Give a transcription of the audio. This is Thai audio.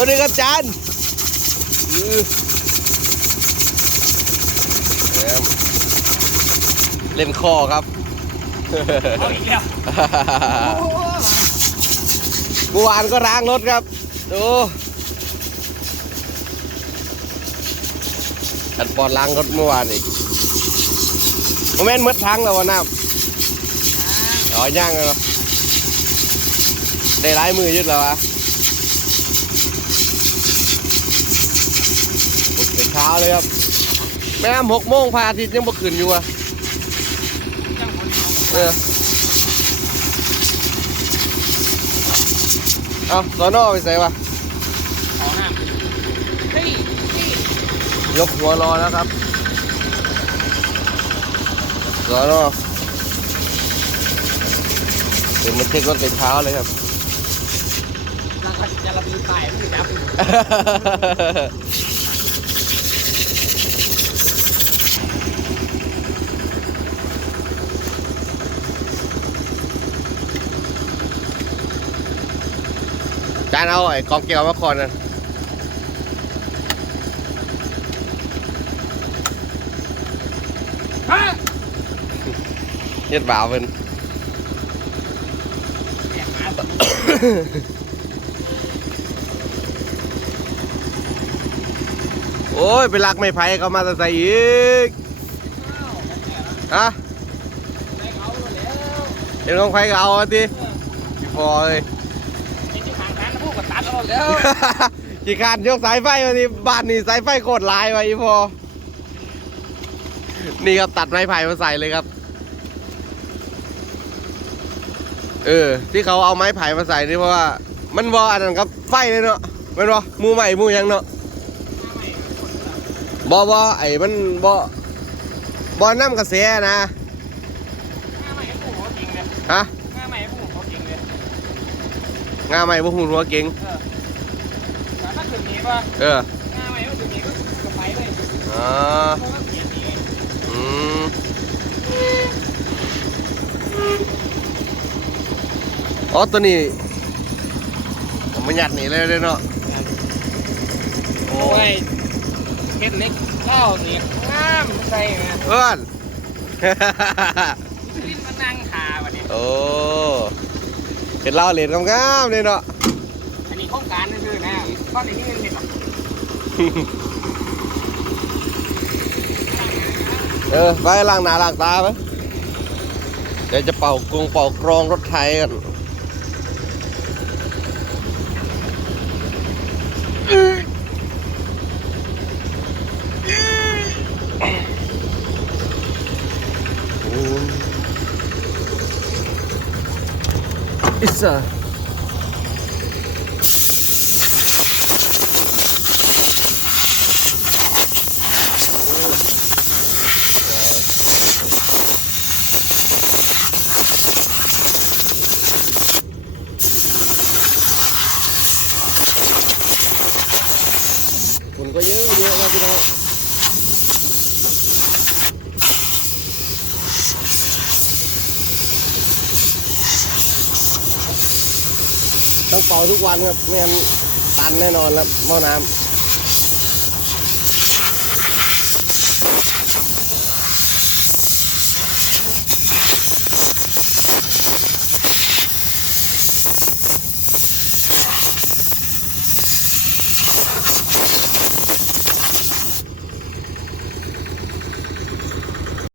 วัสดีครับจานอื้อแหมเล่นคอครับเอาอีกแล้วเมื่อวานก็ล้างรถครับ ดูอันปอนล้างรถเมื่อวานอีกโมเมนต์มืดทั้งแล้ววะน้ำอ๋อย่างเลยเหรอได้ร้ายมือยึดแล้ววะโอ้เป็นเช้าเลยครับ แม่น้ำหกโมงพระอาทิตย์ยังบ่ขึ้นอยู่อะจังคนเอาเออเอาสอนอไปใส่วะขอห้ามเฮ้ยนี่ยกหัวรอแล้วครับสอนอเดี๋ยวมาเช็ครถแต่เช้าเลยครับรังคันจะระบีไปไม่ได้ จานเอาไอ้กองเกลียวมาคอนนะฮะเฮ็ดบ่าวเพิ่นแอบหาตัวโอ้ย ไปลักไม่ไผ่เขามาจะใส่อีกข้าวแม่แม่ละฮะไม่เอาแล้วเห็นของไผ่ก็เอาอะดิพี่พอเลยนี่ที่ทางการพูดกับตัดเอาแล้วกี่การยกสายไฟมานี่บ้านนี่สายไฟโคตรลายว่ะอีพอนี่ครับตัดไม้ไผ่มาใส่เลยครับ เออ ที่เขาเอาไม้ไผ่มาใส่นี่เพราะว่า มันวออันนั้นครับไฟเลยเนาะแมันวอมูใหม่มูหยังเนาะบอบอไอ้มันบอบอน้ำกระแสนะง่าใหม่ให้ผู้เขาจริงเลยฮะ ง่าใหม่ให้ผู้เขาจริงเลย งาใหม่บ่หูหัวเก่งเออแต่ถ้าถึงนี้ว่าเออง่าใหม่ก็ถึงนี้ก็ก็ไปเลยอ๋อเพราะว่าเปลี่ยนนี้อืมอ๋อตัวนี้ผมมันหยัดหนีเลยเลยเนาะโอ้ยเฮ็ดเล็กข้าวนี่งามใส่ไงเพื่อนลิ้นมันนั่งคาวันนี้โอ้ เห็นเราเหรียญงามๆเลยเนาะอันนี้โครงการนั่นคือนะข้อนี้นี่เห็นหรอกเออไปล้างหน้าล้างตาไปเดี๋ยวจะเป่ากรุงเป่ากรองรถไทยกัน อิสระฝุ่นก็เยอะเยอะครับพี่น้อง ต้องเป่าทุกวันครับไม่งั้นตันแน่นอนครับหม้อน้ำ